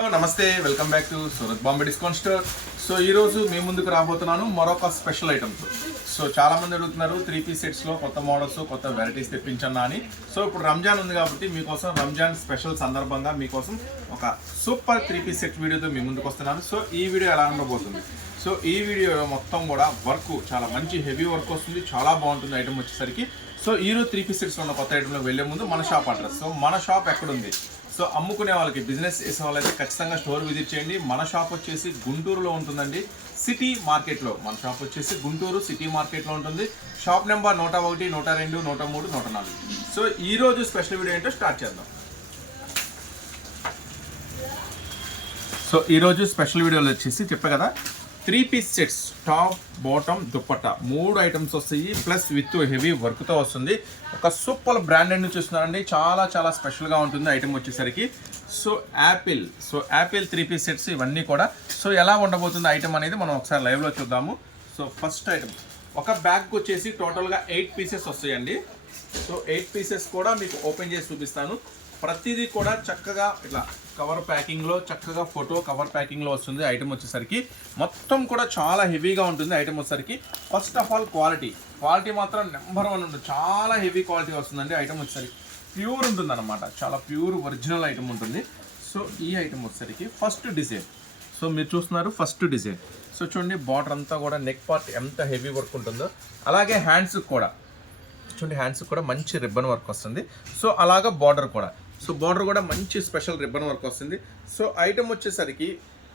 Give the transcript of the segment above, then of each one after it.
Hello, namaste welcome back to Surat Bombay discount store so ఈ రోజు మీ ముందుకు రాబోతున్నాను మరొక స్పెషల్ ఐటమ్స్. సో చాలా మంది అడుగుతున్నారు త్రీ పీస్ సెట్స్లో కొత్త మోడల్స్ కొత్త వెరైటీస్ తెప్పించన్నా అని. సో ఇప్పుడు రంజాన్ ఉంది కాబట్టి మీకోసం రంజాన్ స్పెషల్ సందర్భంగా మీకోసం ఒక సూపర్ త్రీ పీస్ సెట్ వీడియోతో మీ ముందుకు వస్తున్నాను. సో ఈ వీడియో ఎలా ఉండబోతుంది? సో ఈ వీడియో మొత్తం కూడా వర్క్ చాలా మంచి హెవీ వర్క్ వస్తుంది చాలా బాగుంటుంది ఐటమ్ వచ్చేసరికి. సో ఈ రోజు త్రీ పీస్ సెట్స్ ఉన్న కొత్త ఐటమ్లోకి వెళ్ళే ముందు మన షాప్ అడ్రస్ సో మన షాప్ ఎక్కడుంది? సో అమ్ముకునే వాళ్ళకి బిజినెస్ చేసే వాళ్ళైతే ఖచ్చితంగా స్టోర్ విజిట్ చేయండి. మన షాప్ వచ్చేసి గుంటూరులో ఉంటుందండి. సిటీ మార్కెట్లో మన షాప్ వచ్చేసి గుంటూరు సిటీ మార్కెట్లో ఉంటుంది. షాప్ నెంబర్ నూట ఒకటి నూట రెండు నూట మూడు నూట నాలుగు. సో ఈ రోజు స్పెషల్ వీడియో ఏంటో స్టార్ట్ చేద్దాం. సో ఈరోజు స్పెషల్ వీడియోలు వచ్చేసి చెప్పా కదా three piece sets top bottom dupatta మూడు ఐటమ్స్ వస్తాయి. ప్లస్ విత్ హెవీ వర్క్తో వస్తుంది. ఒక సూపర్ బ్రాండెడ్ నుంచి చూస్తున్నారండి? చాలా చాలా స్పెషల్గా ఉంటుంది ఐటమ్ వచ్చేసరికి. So apple. So apple three piece sets ఇవన్నీ కూడా. సో ఎలా ఉండబోతుంది ఐటమ్ అనేది మనం ఒకసారి లైవ్లో చూద్దాము. So first item. ఒక బ్యాగ్ వచ్చేసి టోటల్గా ఎయిట్ పీసెస్ వస్తాయండి. సో ఎయిట్ పీసెస్ కూడా మీకు ఓపెన్ చేసి చూపిస్తాను. ప్రతిదీ కూడా చక్కగా ఇట్లా కవర్ ప్యాకింగ్లో చక్కగా ఫోటో కవర్ ప్యాకింగ్లో వస్తుంది ఐటమ్ వచ్చేసరికి. మొత్తం కూడా చాలా హెవీగా ఉంటుంది ఐటమ్ వచ్చేసరికి. First of all quality quality మాత్రం నెంబర్ వన్ ఉంటుంది. చాలా హెవీ క్వాలిటీ వస్తుందండి ఐటమ్ వచ్చేసరికి. ప్యూర్ ఉంటుంది అనమాట చాలా ప్యూర్ ఒరిజినల్ ఐటమ్ ఉంటుంది. సో ఈ ఐటమ్ వచ్చేసరికి ఫస్ట్ డిజైన్ సో మీరు చూస్తున్నారు ఫస్ట్ డిజైన్ సో చూడండి బార్డర్ అంతా కూడా నెక్ పార్ట్ ఎంత హెవీ వర్క్ ఉంటుందో. అలాగే హ్యాండ్స్ కూడా. చూడండి హ్యాండ్స్కి కూడా మంచి రిబ్బన్ వర్క్ వస్తుంది. సో అలాగా బార్డర్ కూడా. సో బార్డర్ కూడా మంచి స్పెషల్ రిబ్బన్ వర్క్ వస్తుంది. సో ఐటమ్ వచ్చేసరికి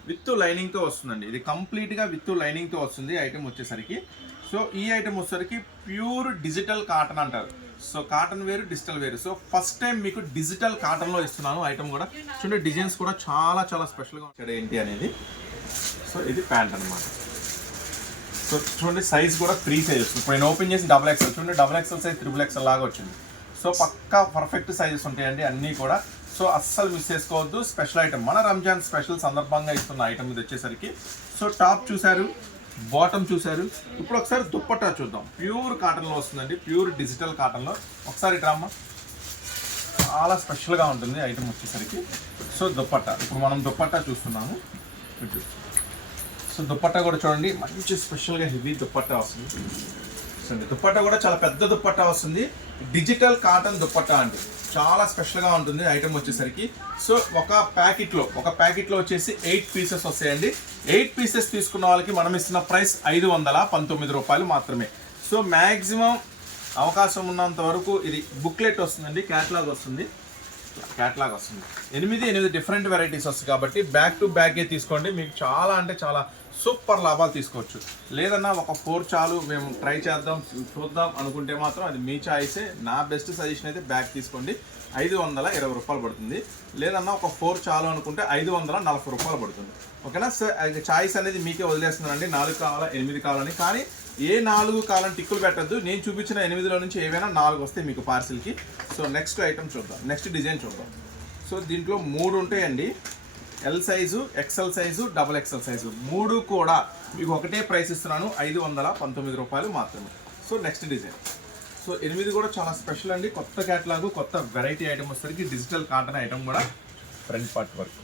విత్ లైనింగ్తో వస్తుందండి. ఇది కంప్లీట్గా విత్ లైనింగ్తో వస్తుంది ఐటమ్ వచ్చేసరికి. సో ఈ ఐటమ్ వచ్చేసరికి ప్యూర్ డిజిటల్ కాటన్ అంటారు. సో కాటన్ వేరు డిజిటల్ వేరు. సో ఫస్ట్ టైం మీకు డిజిటల్ కాటన్లో ఇస్తున్నాను ఐటమ్ కూడా. చూడండి డిజైన్స్ కూడా చాలా చాలా స్పెషల్గా వచ్చాడు ఏంటి అనేది? సో ఇది ప్యాంట్ అన్నమాట. సో చూడండి సైజ్ కూడా ఫ్రీ సైజ్ వస్తుంది ఇప్పుడు నేను ఓపెన్ చేసి డబుల్ ఎక్స్ఎల్ చూడండి double XL size triple XL లాగా వచ్చింది. సో పక్కా పర్ఫెక్ట్ సైజెస్ ఉంటాయండి అన్నీ కూడా. సో అస్సలు మిస్ చేసుకోవద్దు. స్పెషల్ ఐటమ్ మన రంజాన్ స్పెషల్ సందర్భంగా ఇస్తున్న ఐటమ్ ఇది వచ్చేసరికి. సో టాప్ చూశారు బాటమ్ చూశారు. ఇప్పుడు ఒకసారి దుప్పట్టా చూద్దాం. ప్యూర్ కాటన్లో వస్తుందండి. ప్యూర్ డిజిటల్ కాటన్లో ఒకసారి డ్రామా చాలా స్పెషల్గా ఉంటుంది ఐటమ్ వచ్చేసరికి. సో దుప్పట్టా ఇప్పుడు మనం దుప్పట్టా చూస్తున్నాము. సో దుప్పట్టా కూడా చూడండి. మంచి స్పెషల్గా హెవీ దుప్పట్టా వస్తుంది. వస్తుంది. దుప్పట్టా కూడా చాలా పెద్ద దుప్పట్టా వస్తుంది. డిజిటల్ కాటన్ దుప్పట్టా అండి. చాలా స్పెషల్గా ఉంటుంది ఐటమ్ వచ్చేసరికి. సో ఒక ప్యాకెట్లో ఒక ప్యాకెట్లో వచ్చేసి ఎయిట్ పీసెస్ వస్తాయండి. ఎయిట్ పీసెస్ తీసుకున్న వాళ్ళకి మనం ఇస్తున్న ప్రైస్ ఐదు వందల పంతొమ్మిది రూపాయలు మాత్రమే. సో మ్యాక్సిమం అవకాశం ఉన్నంత వరకు ఇది బుక్లెట్ వస్తుందండి క్యాటలాగ్ వస్తుంది. క్యాటలాగ్ వస్తుంది. ఎనిమిది ఎనిమిది డిఫరెంట్ వెరైటీస్ వస్తాయి కాబట్టి బ్యాక్ టు బ్యాకే తీసుకోండి. మీకు చాలా అంటే చాలా సూపర్ లాభాలు తీసుకోవచ్చు. లేదన్నా ఒక ఫోర్ చాలు మేము ట్రై చేద్దాం చూద్దాం అనుకుంటే మాత్రం అది మీ చాయిసే. నా బెస్ట్ సజెషన్ అయితే బ్యాగ్ తీసుకోండి. ఐదు వందల ఇరవై రూపాయలు పడుతుంది. లేదన్నా ఒక ఫోర్ చాలు అనుకుంటే ఐదు వందల నలభై రూపాయలు పడుతుంది. ఓకేనా? సార్ చాయిస్ అనేది మీకే వదిలేస్తున్నానండి. నాలుగు కావాలా ఎనిమిది కావాలని. కానీ ఏ నాలుగు కావాలని టిక్కులు పెట్టద్దు. నేను చూపించిన ఎనిమిదిలో నుంచి ఏవైనా నాలుగు వస్తాయి మీకు పార్సిల్కి సో నెక్స్ట్ ఐటమ్ చూద్దాం. నెక్స్ట్ డిజైన్ చూద్దాం. సో దీంట్లో మూడు ఉంటాయండి. L size XL size double XL size మూడు కూడా మీకు ఒకటే ప్రైస్ ఇస్తున్నాను. ఐదు వందల పంతొమ్మిది రూపాయలు మాత్రమే. సో నెక్స్ట్ డిజైన్ సో ఎనిమిది కూడా చాలా స్పెషల్ అండి. కొత్త క్యాటలాగు కొత్త వెరైటీ ఐటమ్ వచ్చేసరికి డిజిటల్ కాటన్ ఐటమ్ కూడా. ఫ్రంట్ పార్ట్ వర్క్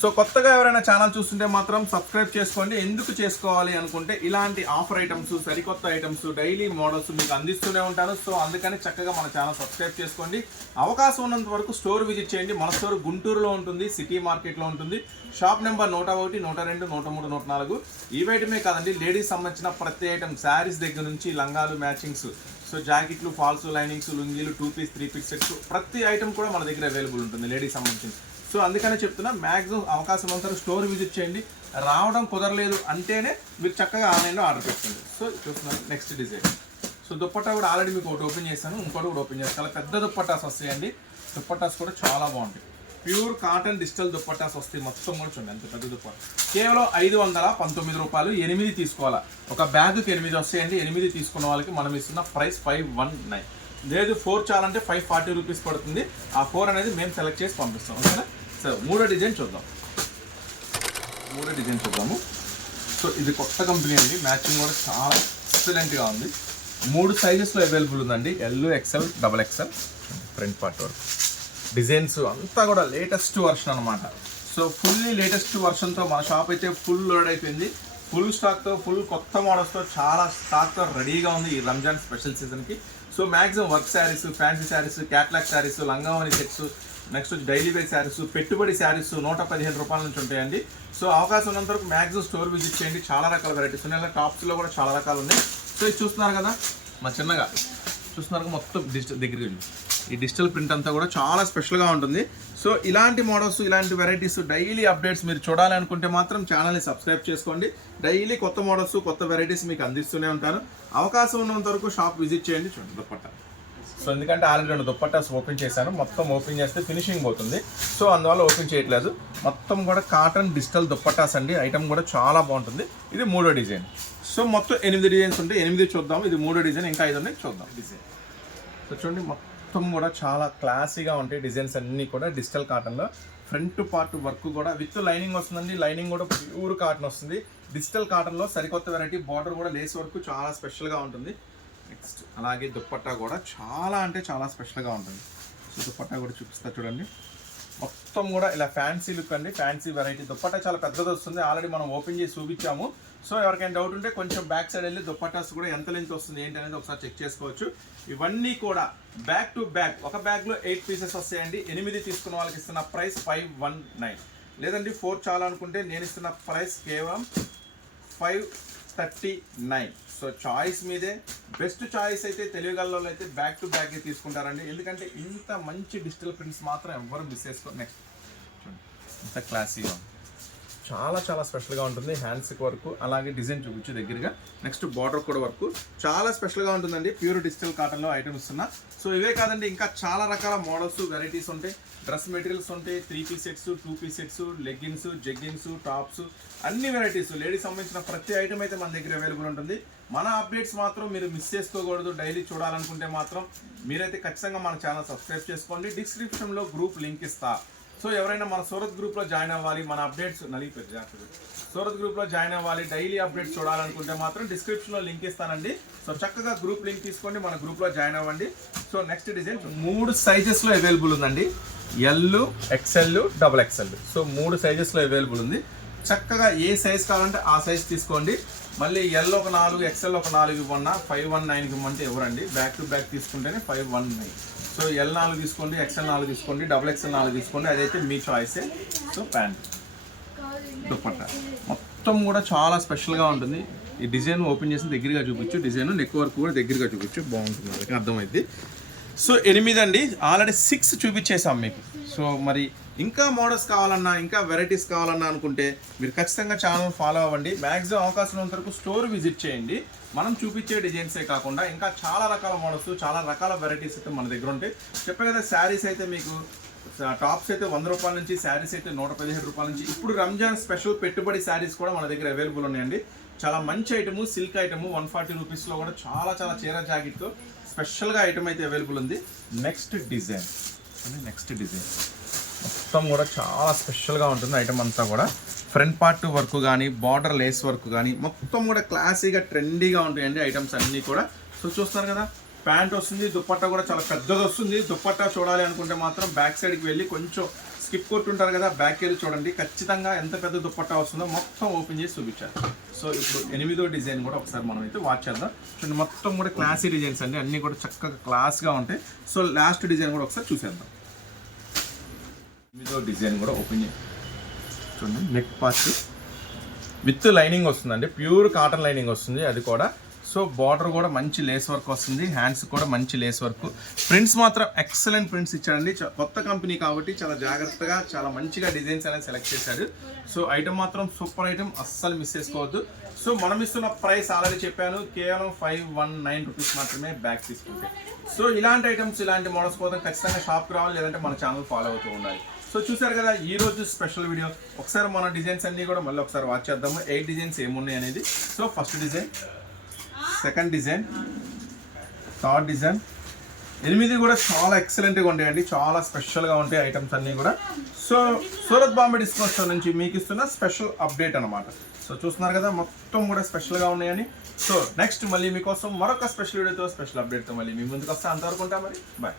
సో కొత్తగా ఎవరైనా ఛానల్ చూస్తుంటే మాత్రం సబ్స్క్రైబ్ చేసుకోండి. ఎందుకు చేసుకోవాలి అనుకుంటే ఇలాంటి ఆఫర్ ఐటమ్స్ సరికొత్త ఐటమ్స్ డైలీ మోడల్స్ మీకు అందిస్తూనే ఉంటాను సో అందుకని చక్కగా మన ఛానల్ సబ్స్క్రైబ్ చేసుకోండి. అవకాశం ఉన్నంత వరకు స్టోర్ విజిట్ చేయండి. మన స్టోర్ గుంటూరులో ఉంటుంది సిటీ మార్కెట్లో ఉంటుంది. షాప్ నెంబర్ నూట ఒకటి నూట రెండు నూట మూడు నూట నాలుగు. ఇవేటమే కాదండి లేడీస్ సంబంధించిన ప్రతి ఐటమ్ శారీస్ దగ్గర నుంచి లంగాలు మ్యాచింగ్స్. సో జాకెట్లు falls linings లుంగీలు two piece three piece sets ప్రతి ఐటమ్ కూడా మన దగ్గర అవైలబుల్ ఉంటుంది లేడీస్ సంబంధించి సో అందుకనే చెప్తున్నా మ్యాక్సిమం అవకాశం అంతా స్టోర్ విజిట్ చేయండి. రావడం కుదరలేదు అంటేనే మీరు చక్కగా ఆన్లైన్లో ఆర్డర్ పెట్టండి సో చూస్తున్నాను నెక్స్ట్ డిజైన్ సో దుప్పట్టా కూడా ఆల్రెడీ మీకు ఒకటి ఓపెన్ చేశాను ఇంకోటి కూడా ఓపెన్ చేస్తాను. చాలా పెద్ద దుప్పట్టాస్ వస్తాయండి. దుప్పట్టాస్ కూడా చాలా బాగుంటాయి. ప్యూర్ కాటన్ డిజిటల్ దుప్పట్టాస్ వస్తాయి మొత్తం కూడా చూడండి ఎంత పెద్ద దుప్పట్ట. కేవలం ఐదు వందల పంతొమ్మిది రూపాయలు ఎనిమిది తీసుకోవాలా. ఒక బ్యాగ్కి ఎనిమిది వస్తాయండి ఎనిమిది తీసుకున్న వాళ్ళకి మనం ఇస్తున్న ప్రైస్ ఫైవ్ వన్ నైన్. లేదు ఫోర్ చాలంటే ఫైవ్ ఫార్టీ రూపీస్ పడుతుంది. ఆ ఫోర్ అనేది మేము సెలెక్ట్ చేసి పంపిస్తాం ఓకేనా? సో మూడో డిజైన్ చూద్దాం. మూడో డిజైన్ చూద్దాము. సో ఇది కొత్త కంపెనీ అండి. మ్యాచింగ్ కూడా చాలా ఎక్సలెంట్గా ఉంది. మూడు సైజెస్లో అవైలబుల్ ఉందండి. L XL double XL front part వరకు. డిజైన్స్ అంతా కూడా లేటెస్ట్ వర్షన్ అనమాట సో ఫుల్లీ లేటెస్ట్ వర్షన్తో మన షాప్ అయితే ఫుల్ లోడ్ అయిపోయింది. ఫుల్ స్టాక్తో ఫుల్ కొత్త మోడల్స్తో చాలా స్టాక్తో రెడీగా ఉంది ఈ రంజాన్ స్పెషల్ సీజన్కి so maximum work sarees fancy sarees catalogue sarees లంగావని sets next వచ్చి డైలీ వేర్ శారీస్ పెట్టుబడి శారీస్ నూట పదిహేను రూపాయల నుంచి ఉంటాయండి. సో అవకాశం ఉన్నంత వరకు మ్యాక్సిమం స్టోర్ విజిట్ చేయండి. చాలా రకాల వెరైటీస్ ఉన్నాయి. అలా టాప్స్లో కూడా చాలా రకాలు ఉన్నాయి. సో ఇది చూస్తున్నారు కదా? మా చిన్నగా. చూస్తున్నారు మొత్తం డిజిటల్ దగ్గరికి వెళ్ళి. ఈ డిజిటల్ ప్రింట్ అంతా కూడా చాలా స్పెషల్గా ఉంటుంది. సో ఇలాంటి మోడల్స్ ఇలాంటి వెరైటీస్ డైలీ అప్డేట్స్ మీరు చూడాలి అనుకుంటే మాత్రం ఛానల్ని సబ్స్క్రైబ్ చేసుకోండి. డైలీ కొత్త మోడల్స్ కొత్త వెరైటీస్ మీకు అందిస్తూనే ఉంటాను. అవకాశం ఉన్నంత వరకు షాప్ విజిట్ చేయండి. చూడండి దుప్పట్టా. సో ఎందుకంటే ఆల్రెడీ రెండు దుప్పట్టాస్ ఓపెన్ చేశాను. మొత్తం ఓపెన్ చేస్తే ఫినిషింగ్ పోతుంది. సో అందువల్ల ఓపెన్ చేయట్లేదు. మొత్తం కూడా కాటన్ డిజిటల్ దుప్పట్టాస్ అండి. ఐటమ్ కూడా చాలా బాగుంటుంది. ఇది మూడో డిజైన్. సో మొత్తం ఎనిమిది డిజైన్స్ ఉంటాయి ఎనిమిది చూద్దాం. ఇది మూడో డిజైన్ ఇంకా ఐదు ఉన్నాయి. చూద్దాం డిజైన్. సో చూడండి మొత్తం కూడా చాలా క్లాసీగా ఉంటాయి డిజైన్స్ అన్నీ కూడా డిజిటల్ కాటన్లో ఫ్రంట్ పార్ట్ వర్క్ కూడా విత్ లైనింగ్ వస్తుందండి. లైనింగ్ కూడా ప్యూర్ కాటన్ వస్తుంది. డిజిటల్ కాటన్లో సరికొత్త వెరైటీ బార్డర్ కూడా లేస్ వర్క్ చాలా స్పెషల్గా ఉంటుంది. నెక్స్ట్ అలాగే దుప్పట్టా కూడా చాలా అంటే చాలా స్పెషల్గా ఉంటుంది. సో దుప్పట్టా కూడా చూపిస్తా చూడండి. మొత్తం కూడా ఇలా ఫ్యాన్సీ లుక్ అండి. ఫ్యాన్సీ వెరైటీ దుప్పట్టా చాలా పెద్దది వస్తుంది. ఆల్రెడీ మనం ఓపెన్ చేసి చూపించాము. సో ఎవరికైనా డౌట్ ఉంటే కొంచెం బ్యాక్ సైడ్ వెళ్ళి దుప్పటాస్ కూడా ఎంత లెంత్ వస్తుంది ఏంటి అనేది ఒకసారి చెక్ చేసుకోవచ్చు. ఇవన్నీ కూడా బ్యాక్ టు బ్యాక్ ఒక బ్యాగ్లో ఎయిట్ పీసెస్ వస్తాయండి. ఎనిమిది తీసుకున్న వాళ్ళకి ఇస్తున్న ప్రైస్ ఫైవ్ వన్ నైన్ లేదండి ఫోర్ చాలనుకుంటే నేను ఇస్తున్న ప్రైస్ కేవలం five thirty nine so choice మీదే. బెస్ట్ చాయిస్ అయితే తెలియగలలో అయితే బ్యాక్ టు బ్యాక్ తీసుకుంటారండి. ఎందుకంటే ఇంత మంచి డిజిటల్ ప్రింట్స్ మాత్రం ఎవ్వరు మిస్ చేసుకో నెక్స్ట్ ఇంత క్లాసీగా ఉంది. చాలా చాలా స్పెషల్గా ఉంటుంది హ్యాండ్స్కి వర్క్ అలాగే డిజైన్ చూపించు దగ్గరగా. నెక్స్ట్ బార్డర్ కూడా వర్క్ చాలా స్పెషల్గా ఉంటుందండి. ప్యూర్ డిజిటల్ కాటన్లో ఐటమ్స్ ఉన్నా. సో ఇవే కాదండి ఇంకా చాలా రకాల మోడల్స్ వెరైటీస్ ఉంటాయి. డ్రెస్ మెటీరియల్స్ ఉంటాయి. Three piece sets two piece sets leggings jeggings tops అన్ని వెరైటీస్. లేడీస్ సంబంధించిన ప్రతి ఐటమ్ అయితే మన దగ్గర అవైలబుల్ ఉంటుంది. మన అప్డేట్స్ మాత్రం మీరు మిస్ చేసుకోకూడదు. డైలీ చూడాలనుకుంటే మాత్రం మీరైతే ఖచ్చితంగా మన ఛానల్ సబ్స్క్రైబ్ చేసుకోండి. డిస్క్రిప్షన్లో గ్రూప్ లింక్ ఇస్తా. సో ఎవరైనా మన సూరత్ గ్రూప్లో జాయిన్ అవ్వాలి మన అప్డేట్స్ నలిగిపోయి జాగ్రత్తగా. సూరత్ గ్రూప్లో జాయిన్ అవ్వాలి డైలీ అప్డేట్స్ చూడాలనుకుంటే మాత్రం డిస్క్రిప్షన్లో లింక్ ఇస్తానండి. సో చక్కగా గ్రూప్ లింక్ తీసుకోండి మన గ్రూప్లో జాయిన్ అవ్వండి. సో నెక్స్ట్ డిజైన్ మూడు సైజెస్లో అవైలబుల్ ఉందండి. L XL double XL so మూడు సైజెస్లో అవైలబుల్ ఉంది. చక్కగా ఏ సైజ్ కావాలంటే ఆ సైజ్ తీసుకోండి. మళ్ళీ ఎల్ ఒక నాలుగు ఎక్సెల్ ఒక నాలుగు ఇవ్వన్నా ఫైవ్ వన్ నైన్కి ఇవ్వమంటే ఎవరండి బ్యాక్ టు బ్యాక్ తీసుకుంటేనే five one nine so L నాలుగు తీసుకోండి ఎక్స్ఎల్ నాలుగు తీసుకోండి డబుల్ ఎక్స్ఎల్ నాలుగు తీసుకోండి అదైతే మీ చాయిసే సో ప్యాంట్ దుప్పట్టా మొత్తం కూడా చాలా స్పెషల్గా ఉంటుంది. ఈ డిజైన్ ఓపెన్ చేసి దగ్గరగా చూపించు. డిజైన్ నెక్ వర్క్ కూడా దగ్గరగా చూపించు. బాగుంటుంది వాళ్ళకి అర్థమైంది. సో ఎనిమిది అండి ఆల్రెడీ సిక్స్ చూపించేసాం మీకు. సో మరి ఇంకా మోడల్స్ కావాలన్నా ఇంకా వెరైటీస్ కావాలన్నా అనుకుంటే మీరు ఖచ్చితంగా ఛానల్ ఫాలో అవ్వండి. మ్యాక్సిమం అవకాశం ఉన్నంత వరకు స్టోర్ విజిట్ చేయండి. మనం చూపించే డిజైన్సే కాకుండా ఇంకా చాలా రకాల మోడల్స్ చాలా రకాల వెరైటీస్ అయితే మన దగ్గర ఉంటాయి. చెప్పే కదా శారీస్ అయితే మీకు టాప్స్ అయితే వంద రూపాయల నుంచి శారీస్ అయితే నూట పదిహేడు రూపాయల నుంచి. ఇప్పుడు రంజాన్ స్పెషల్ పెట్టుబడి శారీస్ కూడా మన దగ్గర అవైలబుల్ ఉన్నాయండి. చాలా మంచి item silk item one forty రూపీస్లో కూడా చాలా చాలా చీర జాకెట్తో స్పెషల్గా ఐటమ్ అయితే అవైలబుల్ ఉంది. నెక్స్ట్ డిజైన్ నెక్స్ట్ డిజైన్ మొత్తం కూడా చాలా స్పెషల్గా ఉంటుంది ఐటమ్ అంతా కూడా. ఫ్రంట్ పార్ట్ వర్క్ కానీ బార్డర్ లేస్ వర్క్ కానీ మొత్తం కూడా క్లాసీగా ట్రెండీగా ఉంటాయండి ఐటమ్స్ అన్నీ కూడా. సో చూస్తారు కదా ప్యాంట్ వస్తుంది దుప్పట్టా కూడా చాలా పెద్దది వస్తుంది. దుప్పట్టా చూడాలి అనుకుంటే మాత్రం బ్యాక్ సైడ్కి వెళ్ళి కొంచెం స్కిప్ కొట్టుంటారు కదా బ్యాక్ వెళ్ళి చూడండి. ఖచ్చితంగా ఎంత పెద్ద దుప్పట్టా వస్తుందో మొత్తం ఓపెన్ చేసి చూపించారు. సో ఇప్పుడు ఎనిమిదో డిజైన్ కూడా ఒకసారి మనం అయితే వాచ్ చేద్దాం. చూడండి మొత్తం కూడా క్లాసీ డిజైన్స్ అండి. అన్నీ కూడా చక్కగా క్లాస్గా ఉంటాయి. సో లాస్ట్ డిజైన్ కూడా ఒకసారి చూసేద్దాం. ఎనిమిదో డిజైన్ కూడా ఓపెన్ చేయండి చూడండి నెక్ పార్ట్ విత్ లైనింగ్ వస్తుందండి. ప్యూర్ కాటన్ లైనింగ్ వస్తుంది అది కూడా. సో బార్డర్ కూడా మంచి లేస్ వర్క్ వస్తుంది. హ్యాండ్స్ కూడా మంచి లేస్ వర్క్ ప్రింట్స్ మాత్రం ఎక్సలెంట్ ప్రింట్స్ ఇచ్చాడండి. కొత్త కంపెనీ కాబట్టి చాలా జాగ్రత్తగా చాలా మంచిగా డిజైన్స్ అనేది సెలెక్ట్ చేశాడు. సో ఐటమ్ మాత్రం సూపర్ ఐటమ్ అస్సలు మిస్ చేసుకోవద్దు. సో మనం ఇస్తున్న ప్రైస్ ఆల్రెడీ చెప్పాను. కేవలం ఫైవ్ వన్ నైన్ రూపీస్ మాత్రమే బ్యాక్ తీసుకుంటే. సో ఇలాంటి ఐటమ్స్ ఇలాంటి మోడల్స్ కోసం ఖచ్చితంగా షాప్కి రావాలి. లేదంటే మన ఛానల్ ఫాలో అవుతూ ఉండాలి. సో చూసారు కదా ఈ రోజు స్పెషల్ వీడియో ఒకసారి మన డిజైన్స్ అన్ని కూడా మళ్ళీ ఒకసారి వాచ్ చేద్దాము. ఎయిట్ డిజైన్స్ ఏమున్నాయి అనేది. So first design second design third design ఎనిమిది కూడా చాలా ఎక్సలెంట్గా ఉంటాయండి. చాలా స్పెషల్గా ఉంటాయి ఐటమ్స్ అన్నీ కూడా. So Surat Bombay discount store నుంచి మీకు ఇస్తున్న స్పెషల్ అప్డేట్ అనమాట సో చూస్తున్నారు కదా మొత్తం కూడా స్పెషల్గా ఉన్నాయని. సో నెక్స్ట్ మళ్ళీ మీకోసం మరొక స్పెషల్ వీడియోతో స్పెషల్ అప్డేట్తో మళ్ళీ మీ ముందుకు వస్తే. అంతవరకు ఉంటాం మరి. బాయ్